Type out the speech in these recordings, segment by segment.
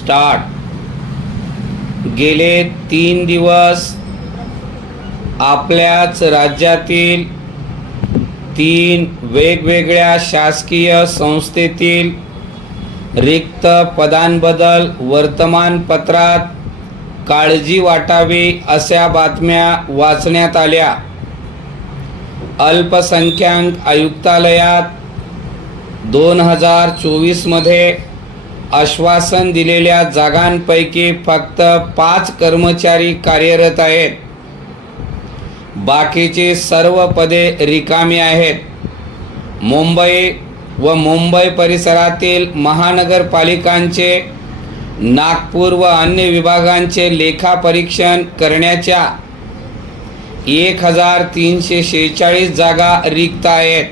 Start. गेले 3 दिवस आपल्याच राज्यातील 3 वेगवेगळ्या शासकीय संस्थेतील रिक्त पदांबद्दल वर्तमानपत्रात काळजी वाटावी अशा बातम्या वाचण्यात आल्या। अल्पसंख्याक आयुक्तालयात 2024 मध्ये आश्वासन दिलेल्या जागांपैकी फक्त 5 कर्मचारी कार्यरत आहेत। बाकीची सर्व पदे रिकामी आहेत। मुंबई व मुंबई परिसरातील महानगरपालिकांचे, नागपूर व अन्य विभागांचे लेखापरीक्षण करण्याच्या 1346 जागा रिक्त आहेत।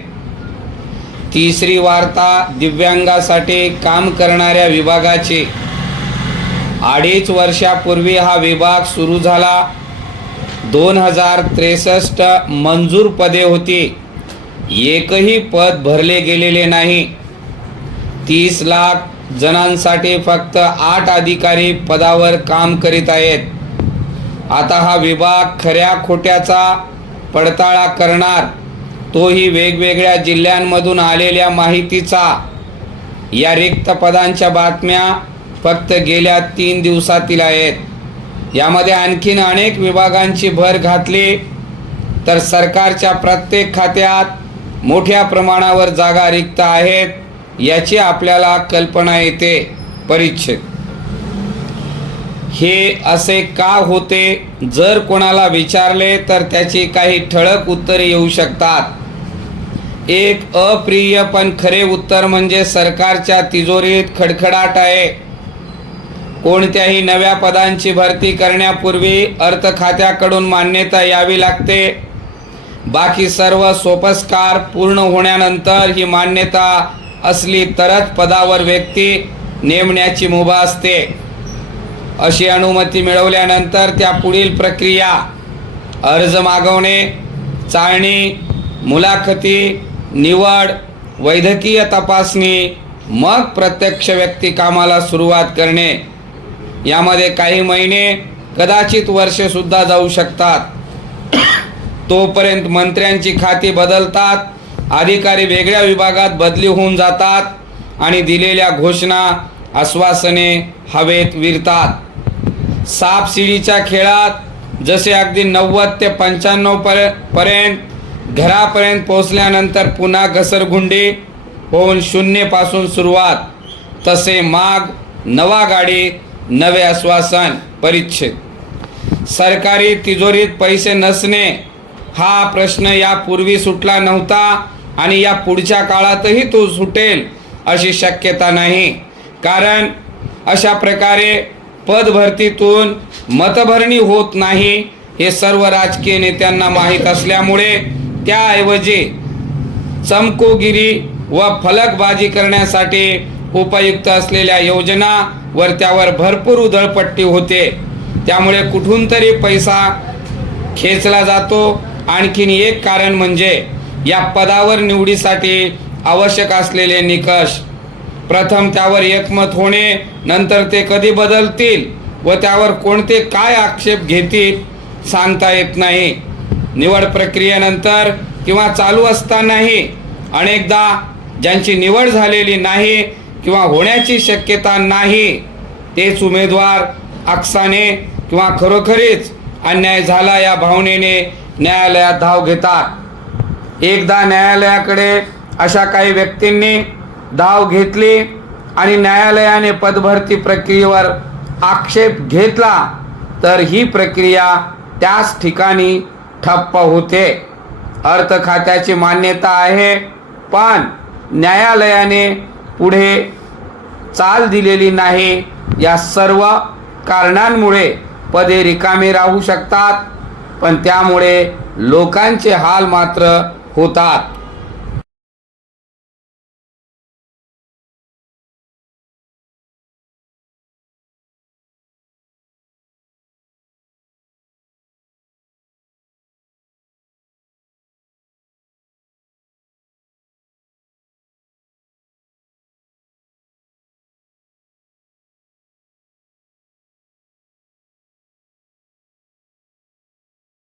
तिसरी वार्ता दिव्यांगासाठी काम करणाऱ्या विभागाची। 2.5 वर्षापूर्वी हा विभाग सुरू झाला। 2063 मंजूर पदे होती। एकही पद भरले गेलेले नाही। 30 लाख जणांसाठी फक्त 8 अधिकारी पदावर काम करीत आहेत। आता हा विभाग खऱ्या खोट्याचा पडताळा करणार, तोही वेगवेगळ्या जिल्ह्यांमधून आलेल्या माहितीचा। या रिक्त पदांच्या बातम्या फक्त गेल्या 3 दिवसातील आहेत। यामध्ये आणखीन अनेक विभागांची भर घातली तर सरकारच्या प्रत्येक खात्यात मोठ्या प्रमाणावर जागा रिक्त आहेत याची आपल्याला कल्पना येते। परिच्छेद हे असे का होते, जर कोणाला विचारले तर त्याची काही ठळक उत्तरे येऊ शकतात। एक अप्रिय पण खरे उत्तर म्हणजे सरकारच्या तिजोरीत खडखडाट आहे। कोणत्याही नव्या पदांची भरती करण्यापूर्वी अर्थ खात्याकडून मान्यता यावी लागते। बाकी सर्व सोपस्कार पूर्ण होण्यानंतर ही मान्यता असली तरच पदावर व्यक्ती नेमण्याची मुभा असते। अशी अनुमती मिळवल्यानंतर त्या पुढील प्रक्रिया अर्ज मागवणे, चाळणी, मुलाखती, निवड, वैद्यकीय तपासणी, मग प्रत्यक्ष व्यक्ती कामाला सुरुवात करणे। यामध्ये काही महिने, कदाचित वर्षे सुद्धा जाऊ शकतात। तोपर्यंत मंत्र्यांची खाती बदलतात, अधिकारी वेगळ्या विभागात बदली होऊन जातात आणि दिलेल्या घोषणा, आश्वासने हवेत विरतात। सापशिडीच्या खेळात जसे अगदी 90 ते 95 पर्यंत घरापर्यंत पोहोचल्यानंतर पुन्हा घसरगुंडी होऊन 0 पासून सुरुवात, तसे माग नवा गाडी नवे आश्वासन। परिच्छेद सरकारी तिजोरीत पैसे नसणे हा प्रश्न यापूर्वी सुटला नव्हता आणि या पुढच्या काळातही तो सुटेल अशी शक्यता नाही। कारण अशा प्रकारे पदभरतीतून मतभरणी होत नाही हे सर्व राजकीय नेत्यांना माहीत असल्यामुळे त्याऐवजी चमकोगिरी व फलकबाजी करण्यासाठी उपयुक्त असलेल्या योजना वर त्यावर भरपूर उधळपट्टी होते। त्यामुळे कुठून तरी पैसा खेचला जातो। आणखीन एक कारण म्हणजे या पदावर निवडीसाठी आवश्यक असलेले निकष। प्रथम त्यावर एकमत होणे, नंतर ते कधी बदलतील व त्यावर कोणते काय आक्षेप घेतील सांगता येत नाही। निवड प्रक्रियेनंतर किंवा चालू असतानाही अनेकदा ज्यांची निवड झालेली नाही किंवा होण्याची शक्यता नाही तेच उमेदवार अकसाने किंवा खरोखरीच अन्याय झाला या भावनेने न्यायालयात धाव घेतात। एकदा न्यायालयाकडे अशा काही व्यक्तींनी धाव घेतली आणि न्यायालयाने पदभरती प्रक्रियेवर आक्षेप घेतला तर ही प्रक्रिया त्याच ठिकाणी ठप्प होते। अर्थ खात्याची मान्यता आहे, पण न्यायालयाने पुढे चाल दिलेली नाही। या सर्व कारणांमुळे पदे रिकामी राहू शकतात, पण त्यामुळे लोकांचे हाल मात्र होतात।